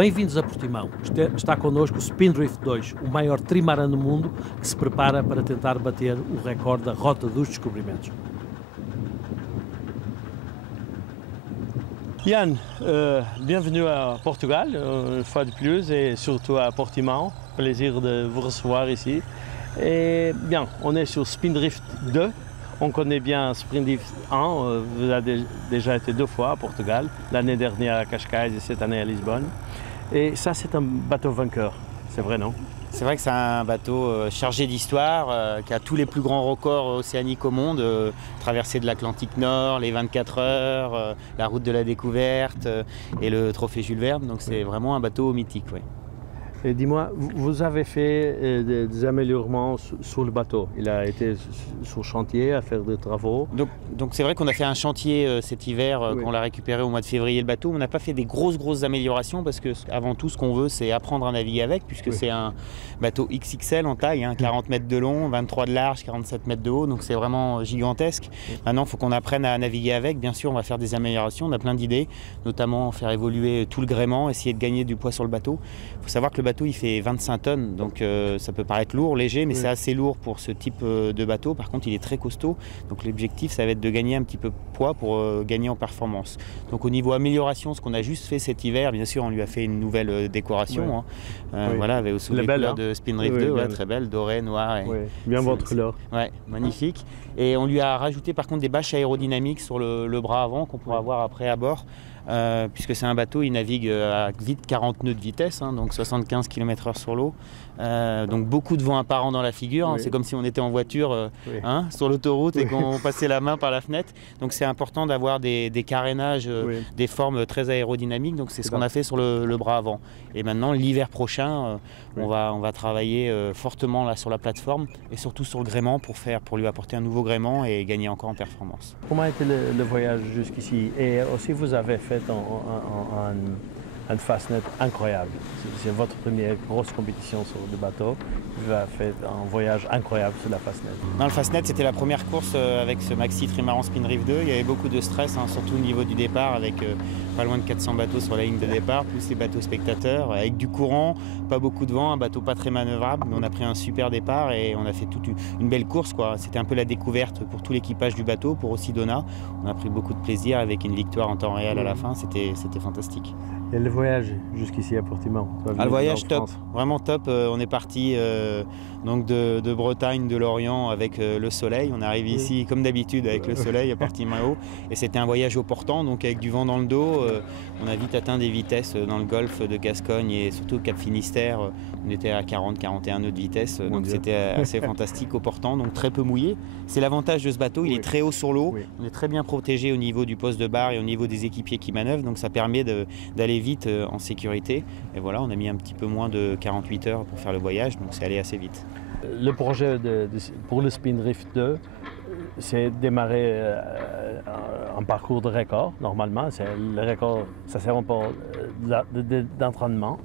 Bem-vindos a Portimão. Está connosco o Spindrift 2, o maior trimaran do mundo, que se prepara para tentar bater o recorde da Rota dos Descobrimentos. Yann, bienvenue à Portugal, une fois de plus, et surtout à Portimão. Plaisir de vous recevoir ici. Et bien, on est sur Spindrift 2. On connaît bien Spindrift 1, vous avez déjà été 2 fois à Portugal, l'année dernière à Cascais et cette année à Lisbonne. Et ça, c'est un bateau vainqueur, c'est vrai, non? C'est vrai que c'est un bateau chargé d'histoire, qui a tous les plus grands records océaniques au monde, traversée de l'Atlantique Nord, les 24 heures, la route de la découverte et le trophée Jules Verne, donc c'est vraiment un bateau mythique. Ouais. Et dis-moi, vous avez fait des amélioремents sur le bateau. Il a été sur chantier à faire des travaux. Donc c'est vrai qu'on a fait un chantier cet hiver, quand on l'a récupéré au mois de février le bateau. On n'a pas fait des grosses améliorations parce que avant tout ce qu'on veut c'est apprendre à naviguer avec, puisque c'est un bateau XXL en taille, 40 mètres de long, 23 de large, 47 mètres de haut, donc c'est vraiment gigantesque. Maintenant il faut qu'on apprenne à naviguer avec. Bien sûr on va faire des améliorations, on a plein d'idées, notamment faire évoluer tout le gréement, essayer de gagner du poids sur le bateau. Il faut savoir que le bateau il fait 25 tonnes, donc ça peut paraître lourd, léger, mais c'est assez lourd pour ce type de bateau. Par contre il est très costaud, donc l'objectif ça va être de gagner un petit peu de poids pour gagner en performance. Donc au niveau amélioration, ce qu'on a juste fait cet hiver, bien sûr on lui a fait une nouvelle décoration, voilà, avec sous les couleurs de Spindrift 2, très belle, dorée, noire. Et bien votre couleur. Ouais, magnifique. Et on lui a rajouté par contre des bâches aérodynamiques sur le bras avant qu'on pourra voir après à bord. Puisque c'est un bateau, il navigue à vite 40 nœuds de vitesse, donc 75 km/h sur l'eau. Donc beaucoup de vent apparent dans la figure, c'est comme si on était en voiture sur l'autoroute et qu'on passait la main par la fenêtre. Donc c'est important d'avoir des carénages, des formes très aérodynamiques, donc c'est ce qu'on a fait sur le bras avant. Et maintenant l'hiver prochain, on va travailler fortement là sur la plateforme et surtout sur le gréement pour lui apporter un nouveau gréement et gagner encore en performance. Comment a été le voyage jusqu'ici? Et aussi vous avez fait un Fastnet incroyable. C'est votre première grosse compétition sur le bateau. Vous avez fait un voyage incroyable sur la Fastnet. Dans le Fastnet, c'était la première course avec ce Maxi Trimaran Spindrift 2. Il y avait beaucoup de stress, surtout au niveau du départ, avec pas loin de 400 bateaux sur la ligne de départ, plus les bateaux spectateurs, avec du courant, pas beaucoup de vent, un bateau pas très manœuvrable. Mais on a pris un super départ et on a fait toute une belle course, quoi. C'était un peu la découverte pour tout l'équipage du bateau, pour aussi Donna. On a pris beaucoup de plaisir avec une victoire en temps réel à la fin. C'était fantastique. Et le voyage jusqu'ici à Portimão? Le voyage top, vraiment top. On est parti donc de Bretagne, de Lorient avec le soleil. On est arrivé ici comme d'habitude avec le soleil à Portimão. Et c'était un voyage au portant, donc avec du vent dans le dos. On a vite atteint des vitesses dans le golfe de Gascogne et surtout au Cap Finistère. On était à 40-41 nœuds de vitesse, donc c'était assez fantastique au portant, donc très peu mouillé. C'est l'avantage de ce bateau, il est très haut sur l'eau. On est très bien protégé au niveau du poste de barre et au niveau des équipiers qui manœuvrent, donc ça permet d'aller vite en sécurité. Et voilà, on a mis un petit peu moins de 48 heures pour faire le voyage, donc c'est allé assez vite. Le projet pour le Spindrift 2, c'est démarrer un parcours de record, normalement. Le record, ça sert un peu d'entraînement.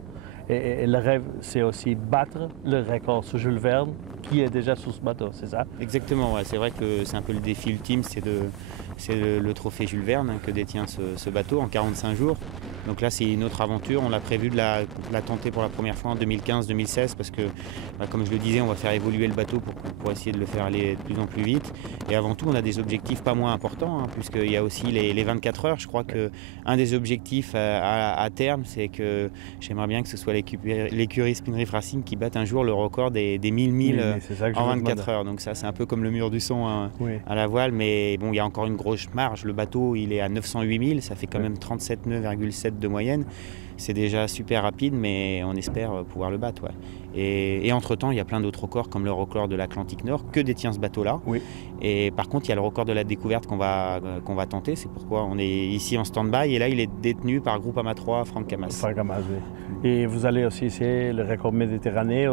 Et le rêve, c'est aussi battre le record sur Jules Verne, qui est déjà sur ce bateau, c'est ça? Exactement, c'est vrai que c'est un peu le défi ultime, c'est le trophée Jules Verne que détient ce bateau en 45 jours. Donc là, c'est une autre aventure. On l'a prévu de la tenter pour la première fois en 2015-2016 parce que, comme je le disais, on va faire évoluer le bateau pour essayer de le faire aller de plus en plus vite. Et avant tout, on a des objectifs pas moins importants, puisqu'il y a aussi les 24 heures. Je crois qu'un des objectifs à terme, c'est que j'aimerais bien que ce soit l'écurie Spindrift Racing qui batte un jour le record des 1000 milles en 24 heures. Donc ça, c'est un peu comme le mur du son à la voile. Mais bon, il y a encore une grosse marge. Le bateau, il est à 908 000. Ça fait quand même 37 nœuds, 7 de moyenne. C'est déjà super rapide, mais on espère pouvoir le battre. Et entre-temps, il y a plein d'autres records, comme le record de l'Atlantique Nord, que détient ce bateau-là. Et par contre, il y a le record de la découverte qu'on va tenter. C'est pourquoi on est ici en stand-by. Et là, il est détenu par Groupama 3, Franck Camas. Et vous allez aussi essayer le record méditerranéen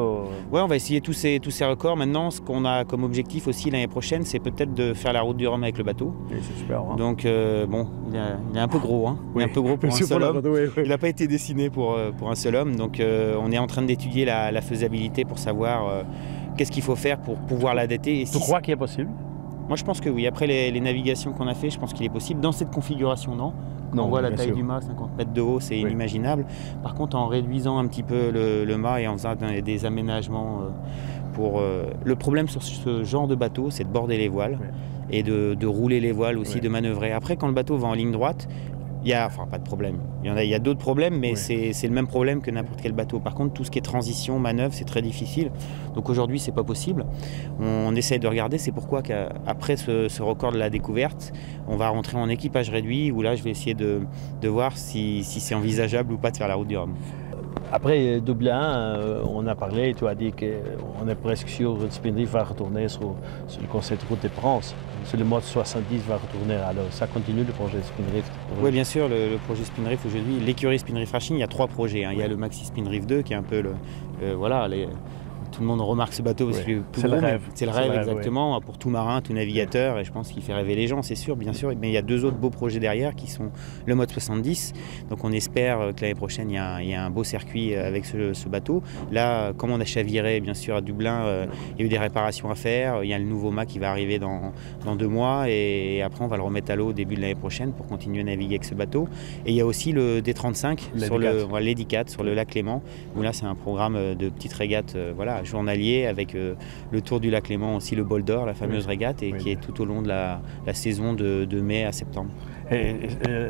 Oui, on va essayer tous ces records. Maintenant, ce qu'on a comme objectif aussi l'année prochaine, c'est peut-être de faire la route du Rhum avec le bateau. C'est super. Donc, bon, il est un peu gros. Il est un peu gros pour un seul homme. Il n'a pas été dessiné pour un seul homme. Donc, on est en train d'étudier la faisabilité pour savoir qu'est-ce qu'il faut faire pour pouvoir l'adapter. Tu crois qu'il est possible? Moi je pense que oui, après les navigations qu'on a fait, je pense qu'il est possible. Dans cette configuration, non. Quand on voit la taille du mât, 50 mètres de haut, c'est inimaginable. Par contre, en réduisant un petit peu le mât et en faisant des aménagements le problème sur ce genre de bateau, c'est de border les voiles et de rouler les voiles aussi, de manœuvrer. Après, quand le bateau va en ligne droite, pas de problème. Il y a d'autres problèmes, mais c'est le même problème que n'importe quel bateau. Par contre, tout ce qui est transition, manœuvre, c'est très difficile. Donc aujourd'hui, c'est pas possible. On essaye de regarder. C'est pourquoi qu'après ce record de la découverte, on va rentrer en équipage réduit, où là, je vais essayer de voir si c'est envisageable ou pas de faire la route du Rhum. Après Dublin, on a parlé, tu as dit qu'on est presque sûr que Spindrift va retourner sur le concept Route de France. Sur le mode 70 va retourner. Alors ça continue le projet Spindrift? Oui, bien sûr, le projet Spindrift aujourd'hui, l'écurie Spindrift Racing, il y a 3 projets. Il y a le Maxi Spindrift 2 qui est un peu tout le monde remarque ce bateau parce que c'est le rêve. C'est le rêve exactement pour tout marin, tout navigateur, et je pense qu'il fait rêver les gens, c'est sûr, bien sûr. Mais il y a 2 autres beaux projets derrière qui sont le mode 70. Donc on espère que l'année prochaine il y a un beau circuit avec ce bateau. Là, comme on a chaviré bien sûr à Dublin, il y a eu des réparations à faire. Il y a le nouveau mât qui va arriver dans 2 mois et après on va le remettre à l'eau au début de l'année prochaine pour continuer à naviguer avec ce bateau. Et il y a aussi le D35 sur l'Eddy 4 sur le lac Léman, où là c'est un programme de petites régates journalier avec le Tour du lac Léman, aussi le Bol d'Or, la fameuse régate, et qui est tout au long de la saison de mai à septembre. Et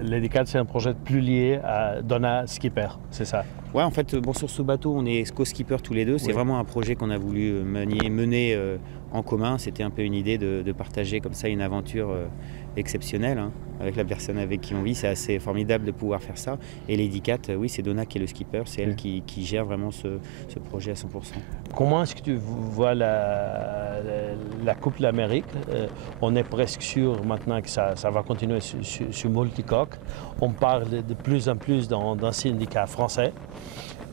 l'Eddy 4, c'est un projet plus lié à Donat Skipper, c'est ça? Ouais, en fait, sur ce bateau, on est co-skipper tous les deux. C'est vraiment un projet qu'on a voulu mener en commun. C'était un peu une idée de partager comme ça une aventure exceptionnelle avec la personne avec qui on vit. C'est assez formidable de pouvoir faire ça. Et l'Eddy 4, oui, c'est Donna qui est le skipper. C'est elle qui gère vraiment ce projet à 100%. Comment est-ce que tu vois la Coupe de l'Amérique? On est presque sûr maintenant que ça va continuer sur multicoque. On parle de plus en plus d'un syndicat français.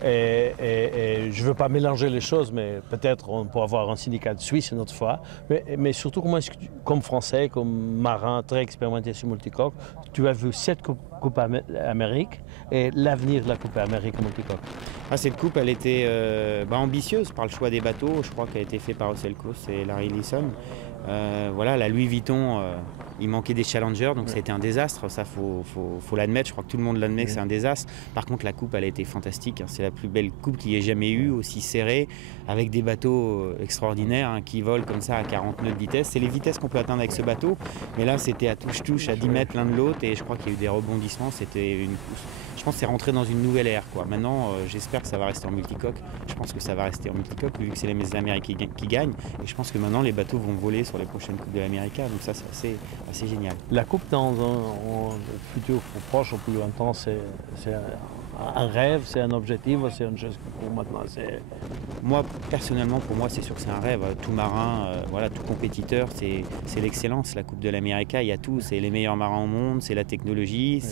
Et je ne veux pas mélanger les choses, mais peut-être on peut avoir un syndicat de Suisse une autre fois. Mais surtout, comment est-ce que comme Français, comme marin très expérimenté sur multicoque, tu as vu cette Coupe Amérique et l'avenir de la Coupe Amérique multicoque? Cette coupe, elle était ambitieuse par le choix des bateaux. Je crois qu'elle a été faite par Russell Coast et Larry Ellison. La Louis Vuitton, il manquait des challengers, donc ça a été un désastre. Ça, faut l'admettre. Je crois que tout le monde l'admet que c'est un désastre. Par contre, la coupe, elle a été fantastique. C'est la plus belle coupe qu'il y ait jamais eu, aussi serrée, avec des bateaux extraordinaires qui volent comme ça à 40 nœuds de vitesse. C'est les vitesses qu'on peut atteindre avec ce bateau, mais là, c'était à touche-touche, à 10 mètres l'un de l'autre, et je crois qu'il y a eu des rebondissements. Je pense que c'est rentré dans une nouvelle ère, quoi. Maintenant, j'espère que ça va rester en multicoque. Je pense que ça va rester en multicoque, vu que c'est les Américains qui gagnent. Et je pense que maintenant, les bateaux vont voler sur les prochaines Coupes de l'Amérique. Donc ça, c'est assez génial. La Coupe, dans un futur proche ou plus lointain, c'est un rêve, c'est un objectif, c'est une chose que pour maintenant, c'est... Moi, personnellement, pour moi, c'est sûr que c'est un rêve. Tout marin, tout compétiteur, c'est l'excellence. La Coupe de l'Amérique, il y a tout. C'est les meilleurs marins au monde, c'est la technologie,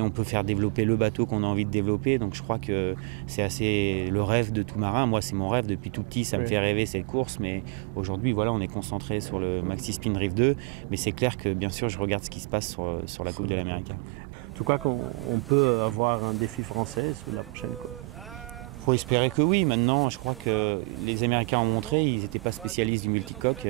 on peut faire développer le bateau qu'on a envie de développer. Donc je crois que c'est assez le rêve de tout marin. Moi, c'est mon rêve depuis tout petit, ça me fait rêver cette course. Mais aujourd'hui, on est concentré sur le Maxi Spindrift 2. Mais c'est clair que, bien sûr, je regarde ce qui se passe sur la Coupe de l'Amérique. Tu crois qu'on peut avoir un défi français sur la prochaine Coupe? Il faut espérer que oui. Maintenant, je crois que les Américains ont montré, ils n'étaient pas spécialistes du multicoque.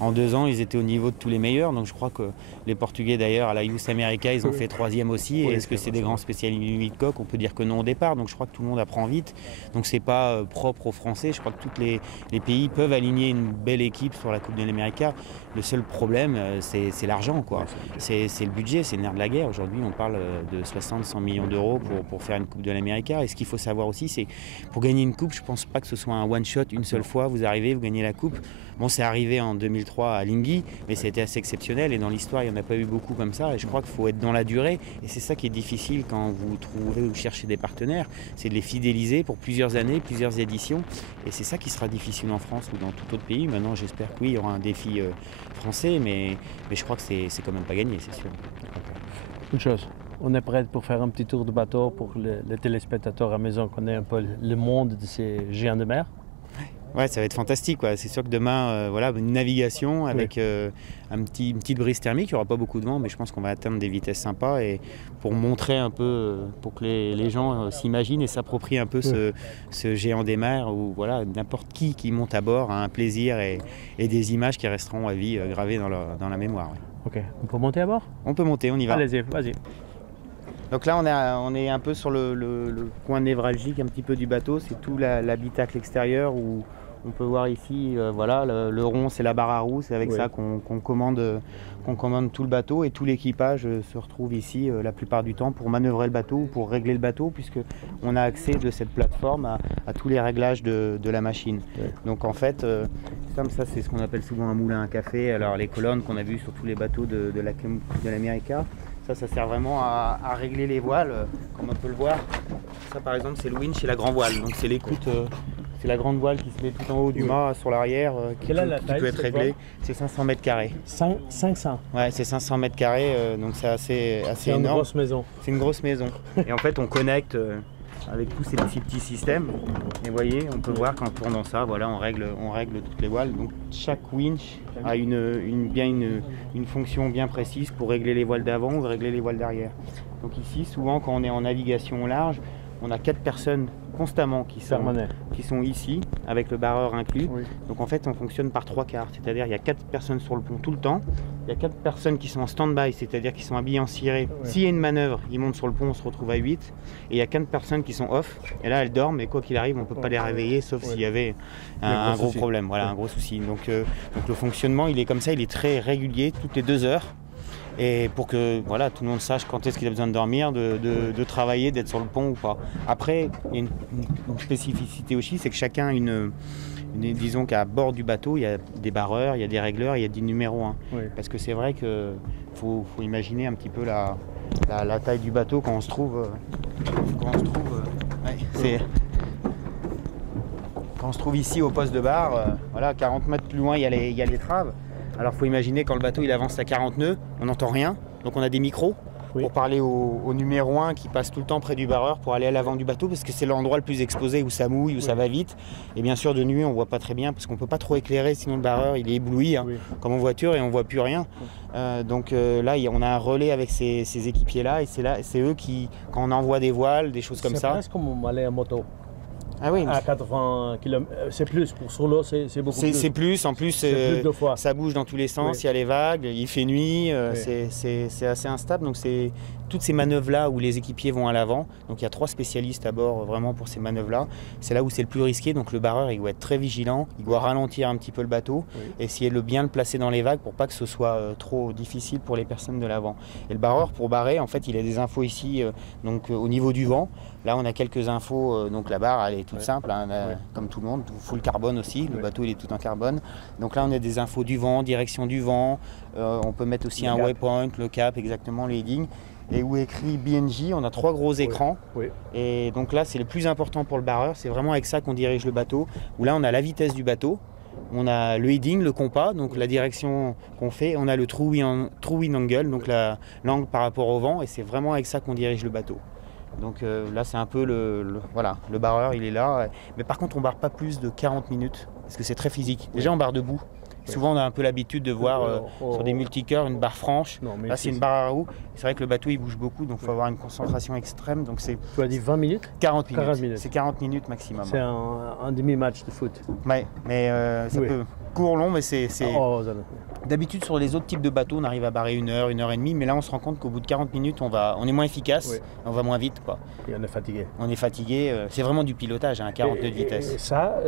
En 2 ans, ils étaient au niveau de tous les meilleurs. Donc je crois que les Portugais, d'ailleurs, à la Youth America, ils ont fait 3e aussi. Et est-ce que c'est des grands spécialistes du multicoque? On peut dire que non au départ. Donc je crois que tout le monde apprend vite. Donc c'est pas propre aux Français. Je crois que tous les pays peuvent aligner une belle équipe sur la Coupe de l'Amérique. Le seul problème, c'est l'argent, quoi. C'est le budget, c'est le nerf de la guerre. Aujourd'hui, on parle de 60-100 millions d'euros pour faire une Coupe de l'Amérique. Et ce qu'il faut savoir aussi, c'est pour gagner une coupe, je pense pas que ce soit un one-shot, une seule fois. Vous arrivez, vous gagnez la coupe. Bon, c'est arrivé en 2003 à Lingui, mais c'était assez exceptionnel. Et dans l'histoire, il n'y en a pas eu beaucoup comme ça. Et je crois qu'il faut être dans la durée. Et c'est ça qui est difficile quand vous trouvez ou cherchez des partenaires. C'est de les fidéliser pour plusieurs années, plusieurs éditions. Et c'est ça qui sera difficile en France ou dans tout autre pays. Maintenant, j'espère que oui, il y aura un défi français, mais je crois que c'est quand même pas gagné, c'est sûr. Une chose. On est prêt pour faire un petit tour de bateau pour les téléspectateurs à la maison, connaître un peu le monde de ces géants de mer? Ouais, ça va être fantastique, quoi. C'est sûr que demain, voilà, une navigation avec une petite brise thermique. Il n'y aura pas beaucoup de vent, mais je pense qu'on va atteindre des vitesses sympas. Et pour montrer un peu, pour que les gens s'imaginent et s'approprient un peu ce géant des mers, où voilà, n'importe qui monte à bord a un plaisir et des images qui resteront à vie gravées dans la mémoire. Ouais. Ok, on peut monter à bord? On peut monter, on y va. Allez-y, vas-y. Donc là, on est un peu sur le coin névralgique un petit peu du bateau. C'est tout l'habitacle extérieur où on peut voir ici, voilà, le rond, c'est la barre à roues. C'est avec ça qu'on commande tout le bateau, et tout l'équipage se retrouve ici la plupart du temps pour manœuvrer le bateau ou pour régler le bateau, puisqu'on a accès de cette plateforme à tous les réglages de la machine. Ouais. Donc en fait, ça c'est ce qu'on appelle souvent un moulin à café. Alors les colonnes qu'on a vues sur tous les bateaux de l'America, ça sert vraiment à régler les voiles, comme on peut le voir. Ça par exemple, c'est le winch et la grand voile. Donc c'est l'écoute. C'est la grande voile qui se met tout en haut du mât sur l'arrière, qui peut être réglée. C'est 500 mètres carrés. 500? Ouais, c'est 500 mètres carrés, donc c'est assez énorme. C'est une grosse maison. C'est une grosse maison. Et en fait, on connecte avec tous ces petits systèmes. Et vous voyez, on peut voir qu'en tournant ça, voilà, on règle toutes les voiles. Donc chaque winch a une fonction bien précise pour régler les voiles d'avant ou régler les voiles d'arrière. Donc ici, souvent, quand on est en navigation au large, on a 4 personnes constamment qui sont ici, avec le barreur inclus. Oui. Donc en fait, on fonctionne par 3 quarts, c'est-à-dire il y a 4 personnes sur le pont tout le temps. Il y a 4 personnes qui sont en stand-by, c'est-à-dire qui sont habillées en ciré. Oui. S'il y a une manœuvre, ils montent sur le pont, on se retrouve à 8. Et il y a 4 personnes qui sont off, et là elles dorment, et quoi qu'il arrive, on ne peut pas les réveiller, sauf s'il y avait un gros problème, voilà, un gros souci. Donc le fonctionnement, il est comme ça, il est très régulier, toutes les 2 heures. Et pour que voilà, tout le monde sache quand est-ce qu'il a besoin de dormir, de travailler, d'être sur le pont ou pas. Après, il y a une spécificité aussi, c'est que chacun disons qu'à bord du bateau, il y a des barreurs, il y a des régleurs, il y a des numéros 1. Oui. Parce que c'est vrai qu'il faut imaginer un petit peu la taille du bateau quand on se trouve... quand on se trouve ici au poste de barre, voilà, 40 mètres plus loin, il y a l'étrave. Alors il faut imaginer quand le bateau il avance à 40 nœuds, on n'entend rien, donc on a des micros pour parler au numéro 1 qui passe tout le temps près du barreur pour aller à l'avant du bateau, parce que c'est l'endroit le plus exposé où ça mouille, où ça va vite. Et bien sûr de nuit on voit pas très bien parce qu'on ne peut pas trop éclairer, sinon le barreur il est ébloui comme en voiture et on voit plus rien. Donc là on a un relais avec ces équipiers là, et c'est eux qui, quand on envoie des voiles, des choses comme ça. C'est presque comme aller en moto. Ah oui, à 80 km, c'est plus, pour sur l'eau c'est beaucoup plus. C'est plus, en plus ça bouge dans tous les sens, il y a les vagues, il fait nuit, c'est assez instable, donc c'est toutes ces manœuvres-là où les équipiers vont à l'avant, donc il y a 3 spécialistes à bord vraiment pour ces manœuvres-là, c'est là où c'est le plus risqué, donc le barreur il doit être très vigilant, il doit ralentir un petit peu le bateau, essayer de bien le placer dans les vagues pour pas que ce soit trop difficile pour les personnes de l'avant. Et le barreur pour barrer, en fait il a des infos ici, donc au niveau du vent, là on a quelques infos, donc la barre elle est toute simple, hein, comme tout le monde, full carbone aussi, le bateau il est tout en carbone, donc là on a des infos du vent, direction du vent, on peut mettre aussi un waypoint, le cap, exactement, le heading, et où est écrit BNJ, on a 3 gros écrans, et donc là c'est le plus important pour le barreur, c'est vraiment avec ça qu'on dirige le bateau, où là on a la vitesse du bateau, on a le heading, le compas, donc la direction qu'on fait, on a le true wind angle, donc l'angle par rapport au vent, et c'est vraiment avec ça qu'on dirige le bateau. Donc là c'est un peu le barreur il est là, mais par contre on barre pas plus de 40 minutes parce que c'est très physique. Déjà on barre debout, souvent on a un peu l'habitude de voir sur des multicœurs une barre franche, là c'est une barre à roues, c'est vrai que le bateau il bouge beaucoup donc il faut avoir une concentration extrême, donc c'est... Tu as dit 20 minutes? 40 minutes, c'est 40 minutes maximum. C'est un demi-match de foot. Ouais, mais ça peut... Court, long, mais c'est... D'habitude sur les autres types de bateaux on arrive à barrer 1 heure, 1 heure et demie, mais là on se rend compte qu'au bout de 40 minutes on est moins efficace, on va moins vite quoi. Et on est fatigué. On est fatigué, c'est vraiment du pilotage à 40 nœuds de vitesse. Et ça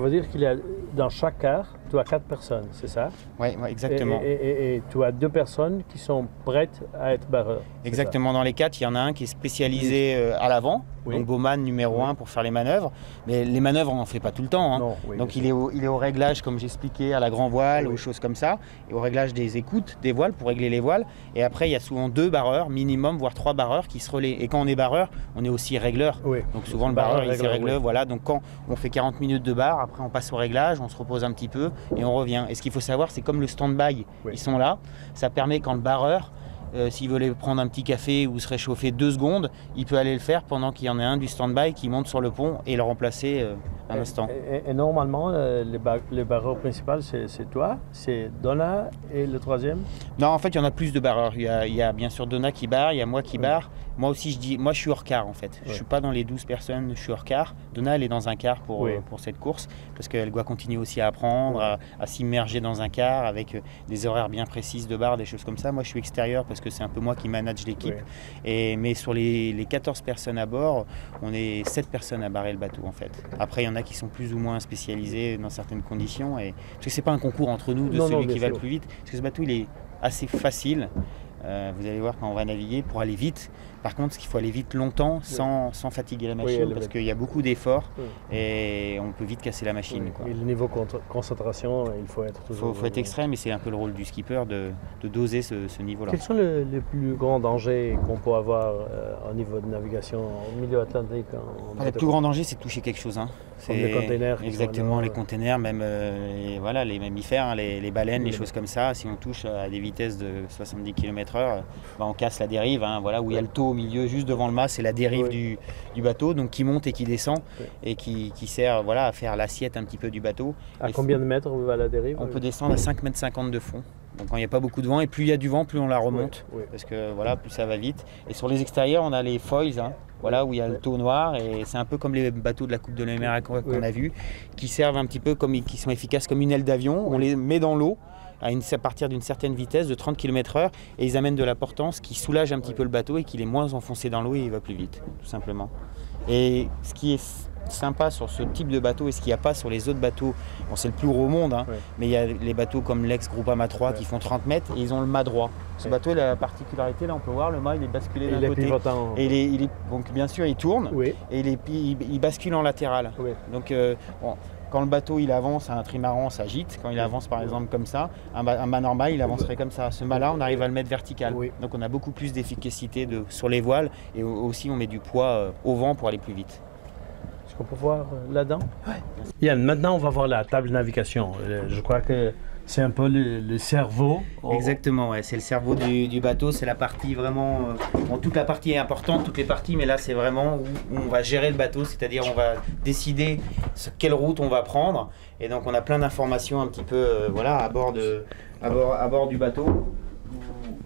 veut dire qu'il y a dans chaque quart, tu as 4 personnes, c'est ça? Oui, exactement. Et tu as 2 personnes qui sont prêtes à être barreurs. Exactement, dans les 4, il y en a un qui est spécialisé à l'avant, donc bowman numéro 1 pour faire les manœuvres. Mais les manœuvres, on n'en fait pas tout le temps. Hein. Non, donc il est au réglage, comme j'expliquais, à la grand voile, aux choses comme ça, et au réglage des écoutes des voiles pour régler les voiles. Et après, il y a souvent 2 barreurs, minimum, voire 3 barreurs qui se relaient. Et quand on est barreur, on est aussi régleur. Donc souvent le barreur, il s'est régleur. Voilà. Donc quand on fait 40 minutes de barre, après on passe au réglage, on se repose un petit peu et on revient. Et ce qu'il faut savoir, c'est comme le stand-by, ils sont là. Ça permet quand le barreur s'il veut prendre un petit café ou se réchauffer 2 secondes, il peut aller le faire pendant qu'il y en a un du stand-by qui monte sur le pont et le remplacer un instant. Et normalement, le barreur principal, c'est toi, c'est Donna et le troisième? Non, en fait, il y en a plus de barreurs. Il y a bien sûr Donna qui barre, il y a moi qui barre. Moi aussi, je suis hors quart en fait. Je ne suis pas dans les 12 personnes, je suis hors quart. Donna, elle est dans un quart pour cette course parce qu'elle doit continuer aussi à apprendre, à s'immerger dans un quart avec des horaires bien précises de barre, des choses comme ça. Moi, je suis extérieur parce que c'est un peu moi qui manage l'équipe. Mais sur les 14 personnes à bord, on est 7 personnes à barrer le bateau en fait. Après, il y en a qui sont plus ou moins spécialisés dans certaines conditions. Parce que ce n'est pas un concours entre nous de celui qui va le plus vite. Parce que ce bateau, il est assez facile. Vous allez voir quand on va naviguer pour aller vite. Par contre, il faut aller vite longtemps sans fatiguer la machine parce qu'il y a beaucoup d'efforts et on peut vite casser la machine. Quoi. Et le niveau concentration, il faut être toujours... faut être extrême et c'est un peu le rôle du skipper de doser ce niveau-là. Quels sont les plus grands dangers qu'on peut avoir au niveau de navigation au milieu atlantique? Le plus grand danger, c'est de toucher quelque chose. Hein. Comme les containers. Exactement, les containers, même les mammifères, hein, les baleines, les choses comme ça. Si on touche à des vitesses de 70 km/h, on casse la dérive. Hein, voilà, où il y a le taux au milieu, juste devant le mât, c'est la dérive du bateau, donc qui monte et qui descend et qui sert à faire l'assiette un petit peu du bateau. À combien de mètres va la dérive? On peut descendre à 5,50 m de fond. Donc quand il n'y a pas beaucoup de vent, et plus il y a du vent, plus on la remonte, parce que plus ça va vite. Et sur les extérieurs, on a les foils, hein, où il y a le taux noir, et c'est un peu comme les bateaux de la Coupe de l'Amérique qu'on a vu, qui servent un petit peu qui sont efficaces comme une aile d'avion. On les met dans l'eau à partir d'une certaine vitesse de 30 km/h et ils amènent de la portance qui soulage un petit peu le bateau et qu'il est moins enfoncé dans l'eau et il va plus vite, tout simplement. Et ce qui est sympa sur ce type de bateau et ce qu'il n'y a pas sur les autres bateaux, c'est le plus gros au monde, mais il y a les bateaux comme l'ex-Groupama 3 qui font 30 mètres et ils ont le mât droit. Ce bateau, il a la particularité, là on peut voir, le mât il est basculé d'un côté. Et donc bien sûr il tourne et il bascule en latéral. Donc quand le bateau il avance, un trimaran s'agite. Quand il avance par exemple comme ça, un mât normal il avancerait comme ça. Ce mât-là, on arrive à le mettre vertical. Donc on a beaucoup plus d'efficacité sur les voiles et aussi on met du poids au vent pour aller plus vite. Est-ce qu'on peut voir là-dedans? Yann, maintenant on va voir la table de navigation. Je crois que c'est un peu le cerveau. Exactement, c'est le cerveau du bateau, c'est la partie vraiment... toute la partie est importante, toutes les parties, mais là c'est vraiment où on va gérer le bateau, c'est-à-dire on va décider sur quelle route on va prendre. Et donc on a plein d'informations un petit peu à bord du bateau.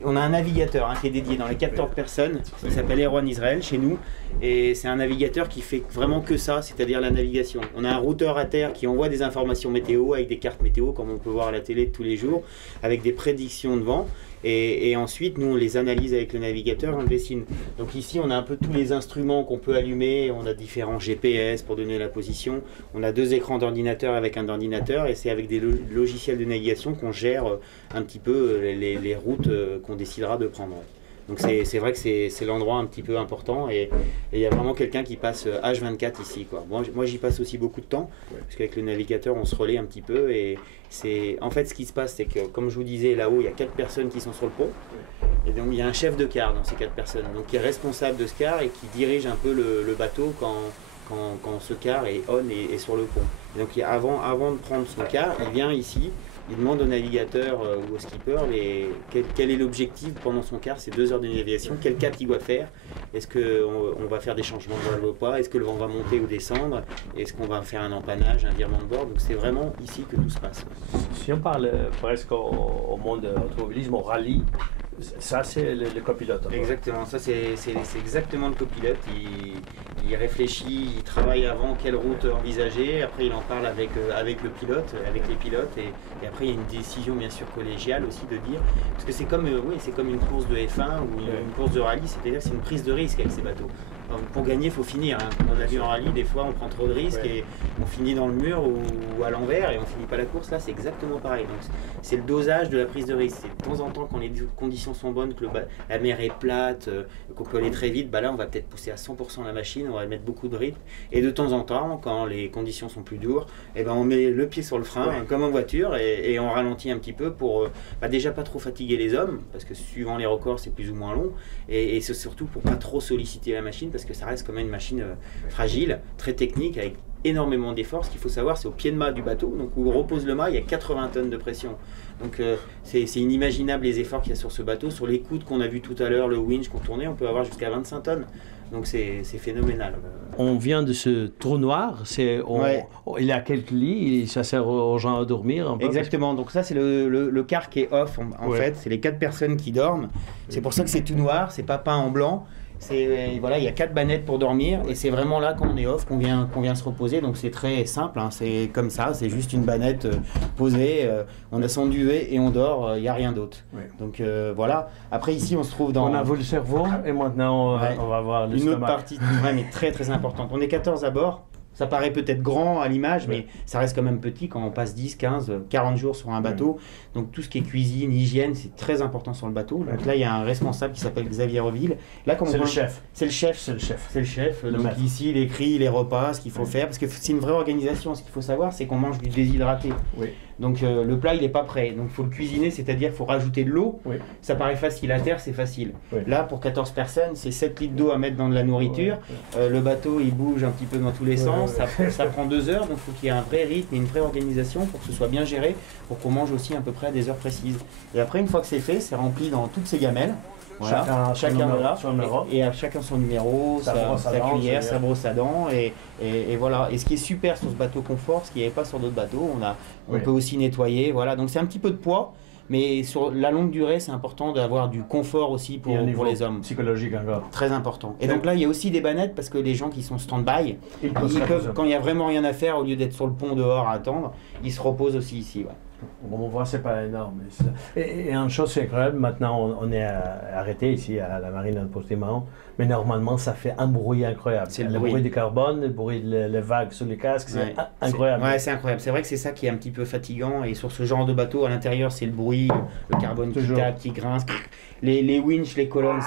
On a un navigateur qui est dédié dans les 14 personnes, il s'appelle Erwan Israël chez nous, et c'est un navigateur qui fait vraiment que ça, c'est-à-dire la navigation. On a un routeur à terre qui envoie des informations météo avec des cartes météo, comme on peut voir à la télé tous les jours, avec des prédictions de vent. Et ensuite, nous, on les analyse avec le navigateur, on le dessine. Donc ici, on a un peu tous les instruments qu'on peut allumer. On a différents GPS pour donner la position. On a 2 écrans d'ordinateur avec un ordinateur. Et c'est avec des logiciels de navigation qu'on gère un petit peu les routes qu'on décidera de prendre. Donc c'est vrai que c'est l'endroit un petit peu important. Et il y a vraiment quelqu'un qui passe H24 ici, quoi. Moi j'y passe aussi beaucoup de temps. Parce qu'avec le navigateur, on se relaie un petit peu. Et en fait, ce qui se passe, c'est que, comme je vous disais, là-haut, il y a 4 personnes qui sont sur le pont. Et donc, il y a un chef de quart dans ces 4 personnes. Donc, qui est responsable de ce quart et qui dirige un peu le bateau quand ce quart est on et sur le pont. Et donc, avant de prendre son quart, il vient ici. Il demande au navigateur ou au skipper quel est l'objectif pendant son quart, c'est 2 heures de navigation, quel cap il doit faire, est-ce qu'on va faire des changements de voile ou pas, est-ce que le vent va monter ou descendre, est-ce qu'on va faire un empannage, un virement de bord, donc c'est vraiment ici que tout se passe. Si on parle presque au monde automobilisme, au rallye, ça c'est le copilote. Exactement, ça c'est exactement le copilote, il réfléchit, il travaille avant quelle route envisager, après il en parle avec le pilote, avec les pilotes, et après il y a une décision bien sûr collégiale aussi de dire, parce que c'est comme une course de F1 ou une course de rallye, c'est-à-dire c'est une prise de risque avec ces bateaux. Pour gagner, il faut finir. Comme on a vu en rallye, des fois on prend trop de risques et on finit dans le mur ou à l'envers et on finit pas la course. Là, c'est exactement pareil. Donc, c'est le dosage de la prise de risque. C'est de temps en temps, quand les conditions sont bonnes, que la mer est plate, qu'on peut aller très vite, là on va peut-être pousser à 100% la machine, on va mettre beaucoup de rythme. Et de temps en temps, quand les conditions sont plus dures, on met le pied sur le frein, comme en voiture, et on ralentit un petit peu pour déjà pas trop fatiguer les hommes, parce que suivant les records, c'est plus ou moins long, et c'est surtout pour pas trop solliciter la machine, parce que ça reste quand même une machine fragile, très technique, avec énormément d'efforts. Ce qu'il faut savoir, c'est au pied de mât du bateau, donc où repose le mât, il y a 80 tonnes de pression. Donc c'est inimaginable les efforts qu'il y a sur ce bateau. Sur les coudes qu'on a vu tout à l'heure, le winch qu'on tournait, on peut avoir jusqu'à 25 tonnes. Donc c'est phénoménal. On vient de ce trou noir, il y a quelques lits, et ça sert aux gens à dormir un peu. Exactement, donc ça c'est le car qui est off en fait, c'est les 4 personnes qui dorment. C'est pour ça que c'est tout noir, c'est pas peint en blanc. Voilà, il y a 4 bannettes pour dormir et c'est vraiment là quand on est off qu'on vient se reposer. Donc c'est très simple, hein, c'est comme ça, c'est juste une bannette posée, on a son duvet et on dort, il n'y a rien d'autre. Oui. Donc voilà, après ici on se trouve dans... On a vu le cerveau et maintenant on va voir le une autre partie, mais très très importante. On est 14 à bord. Ça paraît peut-être grand à l'image, mais ça reste quand même petit quand on passe 10, 15, 40 jours sur un bateau. Donc tout ce qui est cuisine, hygiène, c'est très important sur le bateau. Donc là, il y a un responsable qui s'appelle Xavier Reville. Là, c'est le chef. C'est le chef. C'est le chef. C'est le chef. Donc ici, il écrit les repas, ce qu'il faut faire. Parce que c'est une vraie organisation. Ce qu'il faut savoir, c'est qu'on mange du déshydraté. Oui. Donc le plat, il n'est pas prêt. Donc il faut le cuisiner, c'est-à-dire qu'il faut rajouter de l'eau. Oui. Ça paraît facile à terre, c'est facile. Oui. Là, pour 14 personnes, c'est 7 litres d'eau à mettre dans de la nourriture. Le bateau, il bouge un petit peu dans tous les sens. Ça prend 2 heures, donc il faut qu'il y ait un vrai rythme et une vraie organisation pour que ce soit bien géré, pour qu'on mange aussi à peu près à des heures précises. Et après, une fois que c'est fait, c'est rempli dans toutes ces gamelles. Voilà. Chacun et à chacun son numéro, sa cuillère, sa brosse à dents et voilà. Et ce qui est super sur ce bateau confort, ce qu'il n'y avait pas sur d'autres bateaux, on peut aussi nettoyer, voilà. Donc c'est un petit peu de poids, mais sur la longue durée, c'est important d'avoir du confort aussi pour les hommes. Psychologique encore. Très important. Et donc là, il y a aussi des bannettes parce que les gens qui sont stand-by, ils peuvent, quand il n'y a vraiment rien à faire, au lieu d'être sur le pont dehors à attendre, ils se reposent aussi ici. Ouais. On voit, c'est pas énorme. Et une chose, c'est incroyable, maintenant on est arrêté ici à la marine de Portimão, mais normalement ça fait un bruit incroyable. C'est le bruit du carbone, le bruit des vagues sur les casques, c'est incroyable. Ouais, c'est incroyable. C'est vrai que c'est ça qui est un petit peu fatigant et sur ce genre de bateau, à l'intérieur, c'est le bruit, le carbone qui tape, qui grince. Les winches, les colonnes,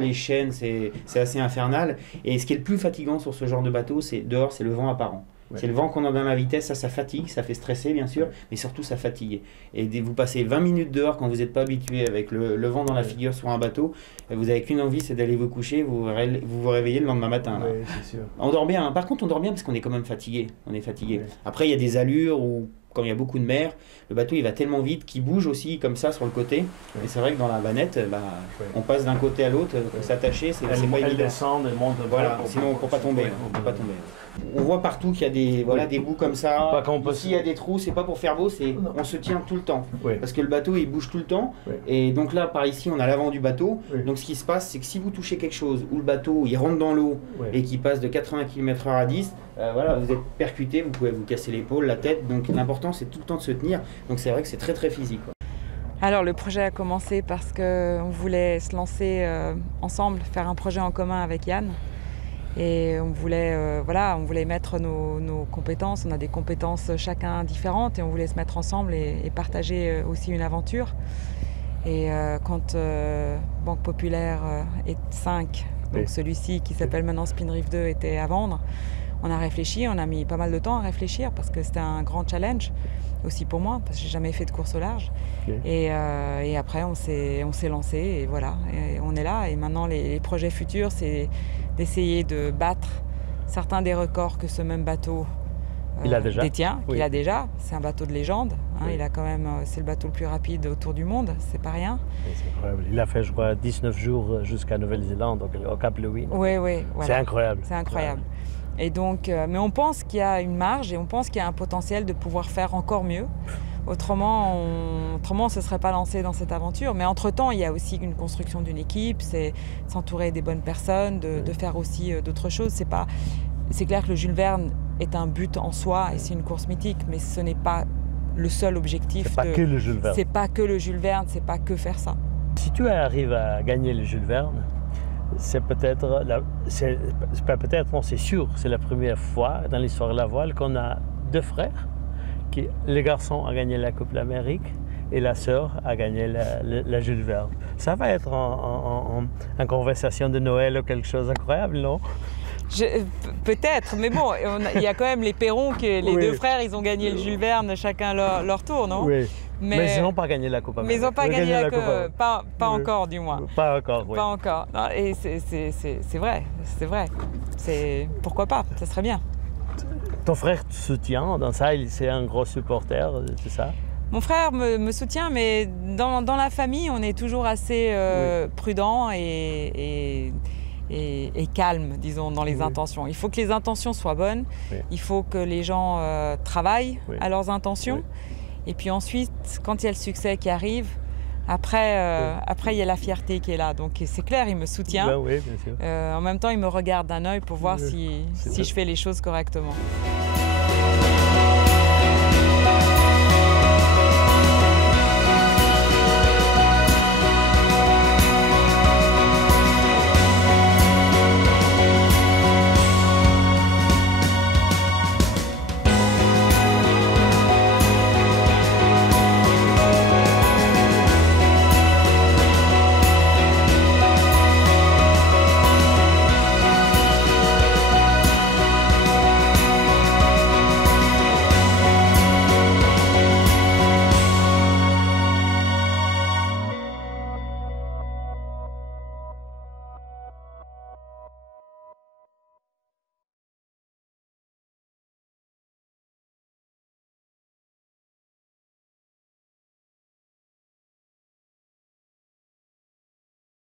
les chaînes, c'est assez infernal. Et ce qui est le plus fatigant sur ce genre de bateau, dehors, c'est le vent apparent. Ouais. C'est le vent qu'on a dans la vitesse, ça fatigue, ça fait stresser bien sûr, mais surtout ça fatigue. Et vous passez 20 minutes dehors quand vous n'êtes pas habitué avec le vent dans la figure sur un bateau, vous n'avez qu'une envie, c'est d'aller vous coucher, vous réveillez le lendemain matin. Là. Oui, c'est sûr. On dort bien, hein. Par contre on dort bien parce qu'on est quand même fatigué. On est fatigué. Oui. Après il y a des allures où, quand il y a beaucoup de mer, le bateau il va tellement vite qu'il bouge aussi comme ça sur le côté. Oui. Et c'est vrai que dans la bannette, on passe d'un côté à l'autre, s'attacher, c'est pas évident. Elle descend, elle monte. Voilà, sinon on ne peut pas tomber. On voit partout qu'il y a des bouts comme ça. S'il y a des trous, c'est pas pour faire beau, on se tient tout le temps. Oui. Parce que le bateau il bouge tout le temps. Oui. Et donc là, par ici, on a l'avant du bateau. Oui. Donc ce qui se passe, c'est que si vous touchez quelque chose où le bateau il rentre dans l'eau et qu'il passe de 80 km/h à 10, voilà, vous êtes percuté, vous pouvez vous casser l'épaule, la tête. Donc l'important c'est tout le temps de se tenir. Donc c'est vrai que c'est très très physique. Quoi. Alors le projet a commencé parce qu'on voulait se lancer ensemble, faire un projet en commun avec Yann. Et on voulait mettre nos compétences. On a des compétences chacun différentes et on voulait se mettre ensemble et partager aussi une aventure. Et quand Banque Populaire est 5, donc celui-ci qui s'appelle maintenant Spindrift 2 était à vendre, on a réfléchi, on a mis pas mal de temps à réfléchir parce que c'était un grand challenge aussi pour moi parce que j'ai jamais fait de course au large. Okay. Et après on s'est lancé et voilà, et on est là. Et maintenant les projets futurs, c'est d'essayer de battre certains des records que ce même bateau détient. Oui. Il a déjà. C'est un bateau de légende. Hein, oui. Il a quand même, c'est le bateau le plus rapide autour du monde. C'est pas rien. Oui, c'est incroyable. Il a fait, je crois, 19 jours jusqu'à Nouvelle-Zélande, donc au Cap Lewin. Oui, oui. Voilà. C'est incroyable. C'est incroyable. Et donc, mais on pense qu'il y a une marge et on pense qu'il y a un potentiel de pouvoir faire encore mieux. Autrement, on ne se serait pas lancé dans cette aventure. Mais entre-temps, il y a aussi une construction d'une équipe, c'est s'entourer des bonnes personnes, de faire aussi d'autres choses. C'est clair que le Jules Verne est un but en soi et c'est une course mythique, mais ce n'est pas le seul objectif. C'est pas que le Jules Verne. C'est pas que le Jules Verne, c'est pas que faire ça. Si tu arrives à gagner le Jules Verne, c'est peut-être, c'est sûr, c'est la première fois dans l'histoire de la voile qu'on a 2 frères. Le garçon a gagné la Coupe d'Amérique et la sœur a gagné la Jules Verne. Ça va être en conversation de Noël ou quelque chose d'incroyable, non? Peut-être, mais bon, il y a quand même les Perrons, que les 2 frères, ils ont gagné le Jules Verne chacun leur tour, non? Oui. Mais ils n'ont pas gagné la Coupe Amérique. Mais ils n'ont pas gagné la Coupe. Pas encore, du moins. Pas encore, oui. Pas encore. Non, et c'est vrai. Pourquoi pas? Ça serait bien. ton frère te soutient dans ça, c'est un gros supporter de ça? Mon frère me soutient, mais dans la famille, on est toujours assez prudent et calme, disons, dans les intentions. Il faut que les intentions soient bonnes, il faut que les gens travaillent à leurs intentions. Et puis ensuite, quand il y a le succès qui arrive, après, il y a la fierté qui est là. Donc c'est clair, il me soutient. Oui, bien sûr. En même temps, il me regarde d'un œil pour voir si je fais les choses correctement.